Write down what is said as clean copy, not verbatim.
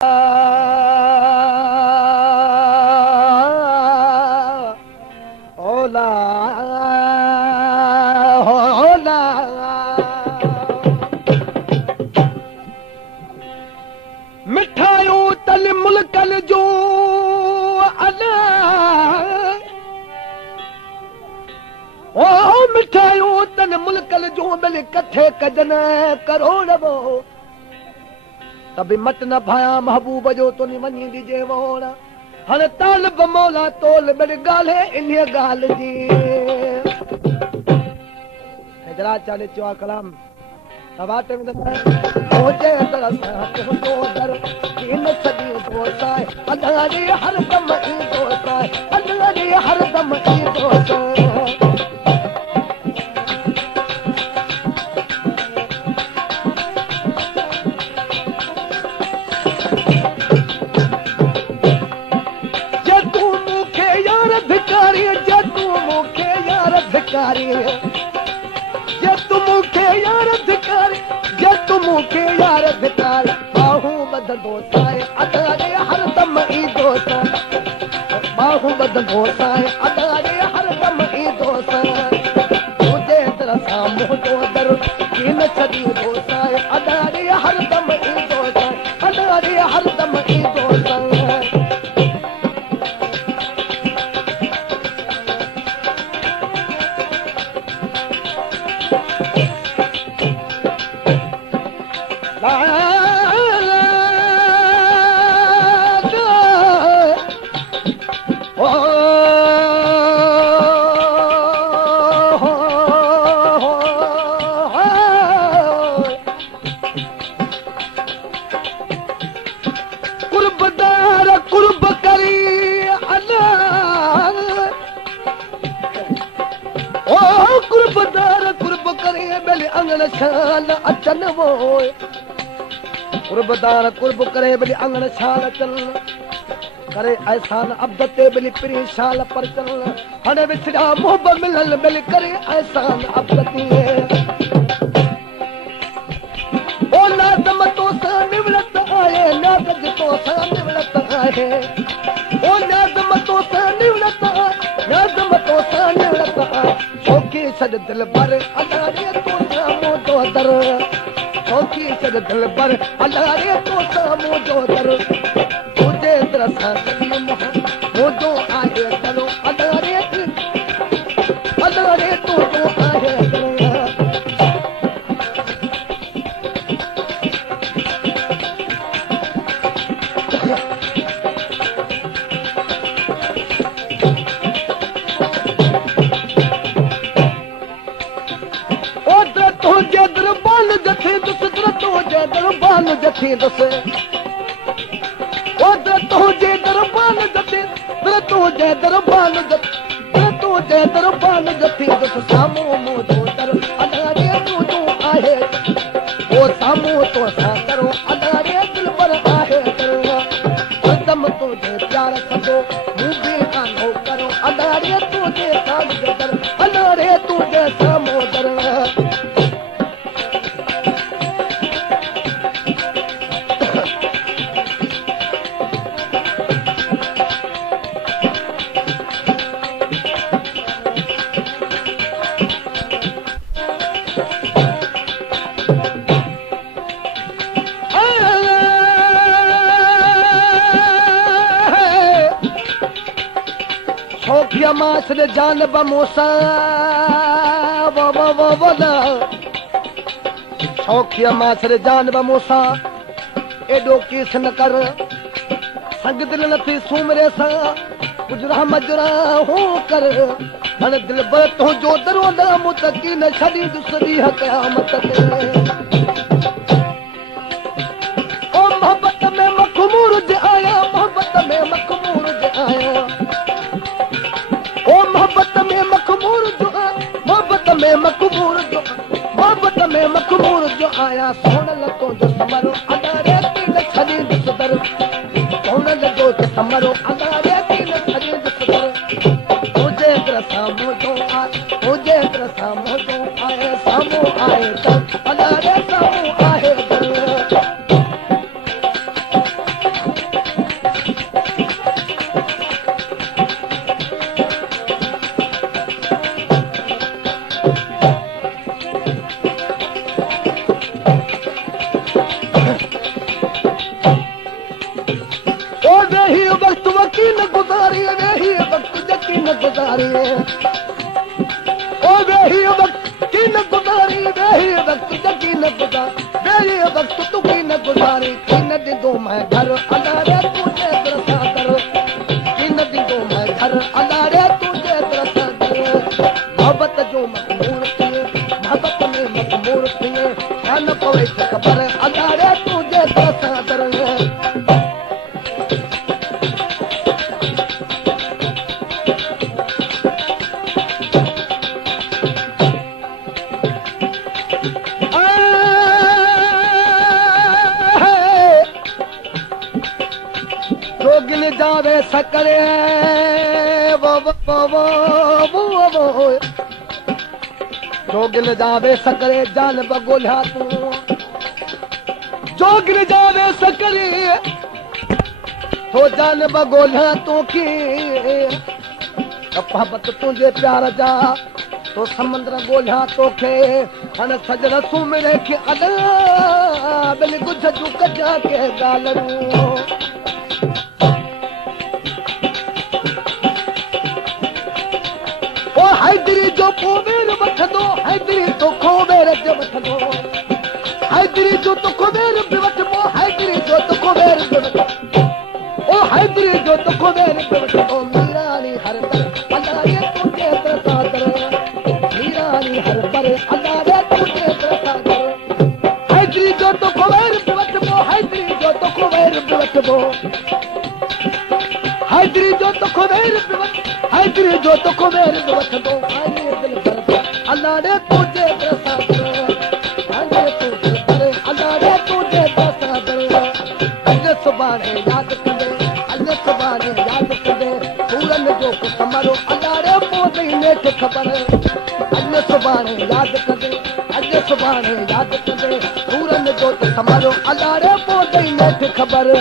होला होला मिठायूं तल मुल्कल जो अला ओ मिठायूं तल मुल्कल जो भले कथे कजन करोड़ वो तभी मत न भाया महबूब जो तो नहीं मनी दीजे मोड़ा हर तालब मौला तोल बड़ गाले इन्हीं गाल जी हैदराबाद चाले चुआ कलाम सवाटे में पहुंचे तरसा तो दर तीन सदी दोसा अदारी हर दम ई दोसा अदारी हर दम ई दोसा बाहू बद दोसा अदारे हर दम ई दोसा बाहू बद दोसा अदारे हर दम ई दोसा तुझे तरसा मोहतो दर तीन सदी दोसा अदारे हर दम ई दोसा अदारे हर दम ई दोसा अचन वो कुर्बदार कुर्ब करे बलि अंगन छाल चल करे ऐसान अब्दते बलि प्री शाल पर चल हने विछड़ा मोहब मिलल बलि करे ऐसान अब्दती ओ नादम तो सा निवलत आए नादज तो सा निवलत आए ओ नादम तो सा निवलत आए नादम तो सा निवलत आए शौकी सद दिल भर अदारे तो सामो तो दर शौकी सद दिल भर अदारे तो सामो तो दर तुझे तरसा कभी मोजो आए दरो अदारे तो जो आए दरो जथी दस ओ तुझे दरबान जथी तुझे दरबान जथी तुझे दरबान जथी दस सामो मोजो दर अदारे तू जो आहे ओ सामो तो सा करो अदारे दिल पर आहे दम तुझे प्यार सदो मुझे आनो करो अदारे तुझे साग दर अदारे तुझे सामो दर मासर जान बमोसा शौकिया मासर जान बमोसा एडो किस न कर संग दिल नथी सूमरे सा गुजरा मजरा हो कर हन दिल बर तो जो दरो ना मुतकी न छड़ी दुसरी क़यामत ते ओ मोहब्बत में मखमूर जे आया मोहब्बत में मखमूर जे आया मोहब्बत में मखमूर जो आया सोन लॻो जो समरो अदारे तीन छड़ी दुसदर सोन लॻो जो समरो अदारे तीन छड़ी दुसदर तुझे तरसा मोजो आए तुझे तरसा मोजो आए सामो आए अदारे सामो आए गुज़ारी ओ वेही वक़्त की न गुज़ारी वेही वक़्त जगी न गुज़ारी वेही वक़्त तू की न गुज़ारी की न ॾींदो मैं घर अलाड़े तुझे दरसा कर की न ॾींदो मैं घर अलाड़े तुझे दरसा कर मोहब्बत जो मक़मूर थिए मोहब्बत में मक़मूर थिए कान पवे ख़बर अलाड़े तुझे दरसा कर जोगिन जावे सकरे जोगिन जावे सकरे जान बगोलिया तू जोगिन जावे सकरे तो जान बगोलिया तू की मोहब्बत तुझे प्यार जा तो समुंद्र गोलिया तोखे हन सजण सुमिरे के अदा बिन गुझ जू कजा के गालरू हैदरी जो पोवेर वठंदो हैदरी तो खोवेर जो वठंदो हैदरी जो तो खोवेर बि वठबो हैदरी जो तो खोवेर बि वठबो ओ हैदरी जो तो खोवेर बि वठबो मीरानी हर पर अल्लाह ये तुझे दरसा कर मीरानी हर पर अल्लाह ये तुझे दरसा कर हैदरी जो तो खोवेर बि वठबो हैदरी जो तो खोवेर बि वठबो हैदरी जो तो खोवेर बि वठबो हैदरी जो तो खोवेर बि वठंदो अल्लाह रे तुझे दरसा अल्लाह रे तुझे दरसा अॼु सुभाणे यादि कंदे अॼु सुभाणे यादि कंदे सूरन जो कमरो अल्लाह रे पोइ नेठ ख़बर अॼु सुभाणे यादि कंदे अॼु सुभाणे यादि कंदे सूरन जो कमरो अल्लाह रे पोइ नेठ ख़बर